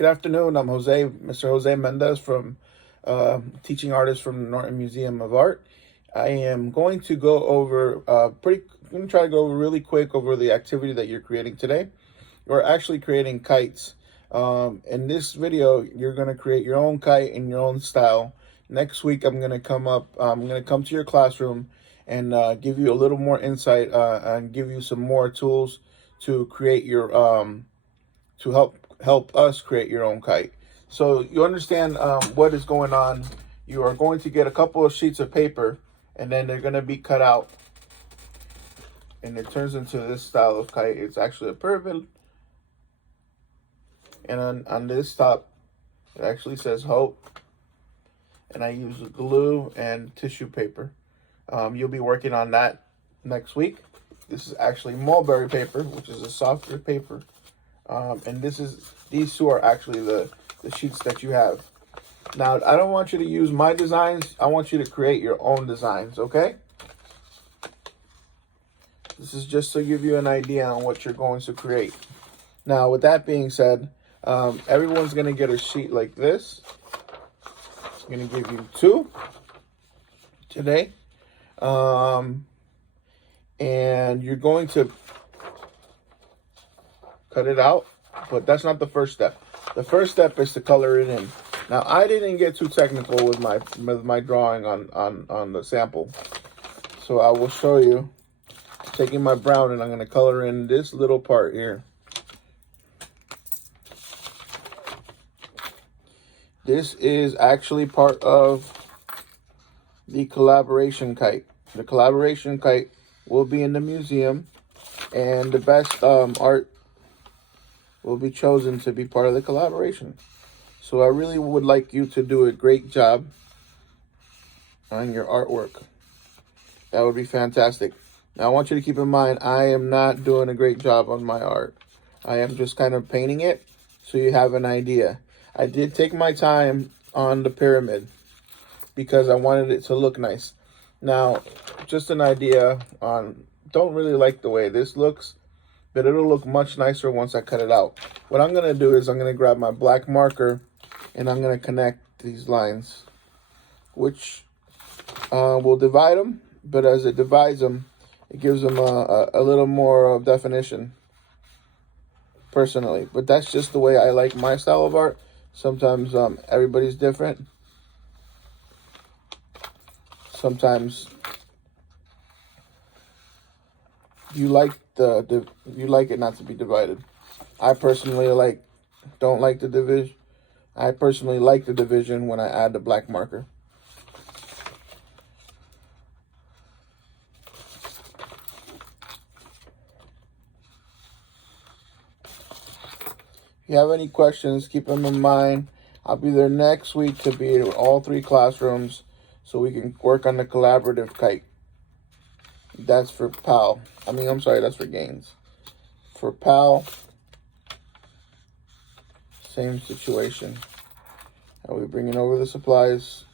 Good afternoon. I'm Mr. Jose Mendez from teaching artist from the Norton Museum of Art. I am going to go over I'm going to try to go over really quick over the activity that you're creating today. You're actually creating kites. In this video, you're going to create your own kite in your own style. Next week, I'm going to come to your classroom and give you a little more insight and give you some more tools to create your to help us create your own kite. So you understand what is going on. You are going to get a couple of sheets of paper, and then they're going to be cut out, and it turns into this style of kite. It's actually a pyramid, and on this top, it actually says hope. And I use glue and tissue paper. You'll be working on that next week. This is actually mulberry paper, which is a softer paper. And these two are actually the sheets that you have. Now, I don't want you to use my designs. I want you to create your own designs, okay? This is just to give you an idea on what you're going to create. Now, with that being said, everyone's going to get a sheet like this. I'm going to give you two today. And you're going to cut it out, but that's not the first step. The first step is to color it in. Now, I didn't get too technical with my drawing on the sample, so I will show you taking my brown, and I'm going to color in this little part here. This is actually part of the collaboration kite. The collaboration kite will be in the museum, and the best art will be chosen to be part of the collaboration. So I really would like you to do a great job on your artwork. That would be fantastic. Now I want you to keep in mind, I am not doing a great job on my art. I am just kind of painting it so you have an idea. I did take my time on the pyramid because I wanted it to look nice. Now, just an idea on, don't really like the way this looks, but it'll look much nicer once I cut it out. What I'm going to do is I'm going to grab my black marker and I'm going to connect these lines, which will divide them, but as it divides them, it gives them a little more of definition, personally. But that's just the way I like my style of art. Sometimes everybody's different. Sometimes you like you like it not to be divided. I personally don't like the division. I personally like the division when I add the black marker. If you have any questions, keep them in mind. I'll be there next week to be in all three classrooms so we can work on the collaborative kite. That's for PAL. That's for Gaines. For PAL, same situation. I'll be bringing over the supplies.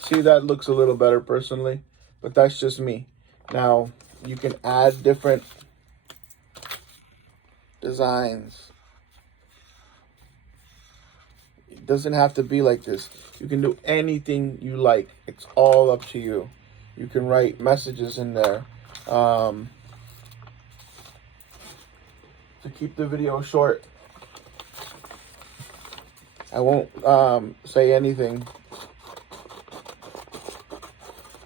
See, that looks a little better personally, but that's just me. Now, you can add different designs. It doesn't have to be like this. You can do anything you like. It's all up to you. You can write messages in there. To keep the video short, I won't say anything.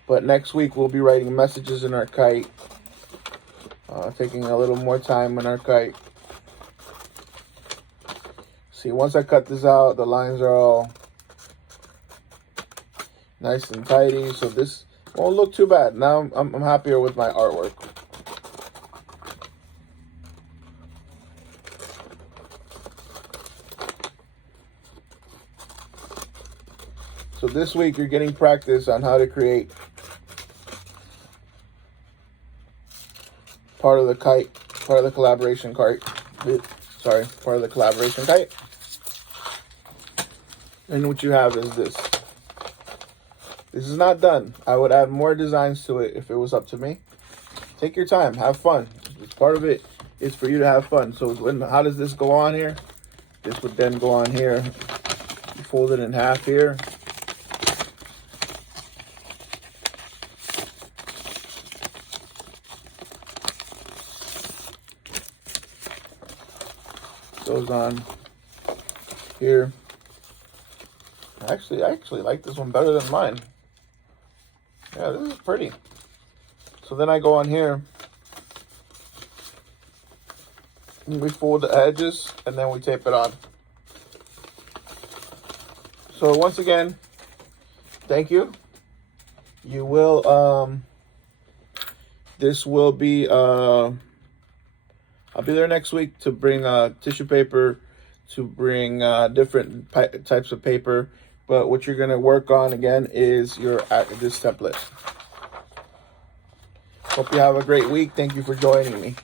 But next week we'll be writing messages in our kite. Taking a little more time in our kite. See, once I cut this out, the lines are all nice and tidy, so this won't look too bad. Now I'm happier with my artwork. So this week you're getting practice on how to create part of the collaboration kite. And what you have is this. This is not done. I would add more designs to it if it was up to me. Take your time, have fun. It's part of it. is for you to have fun. So how does this go on here? This would then go on here. You fold it in half here. Goes on here. I actually like this one better than mine. Yeah, this is pretty. So then I go on here. And we fold the edges and then we tape it on. So once again, thank you. You will this will be I'll be there next week to bring tissue paper, to bring different types of paper. But what you're gonna work on again is this template. Hope you have a great week. Thank you for joining me.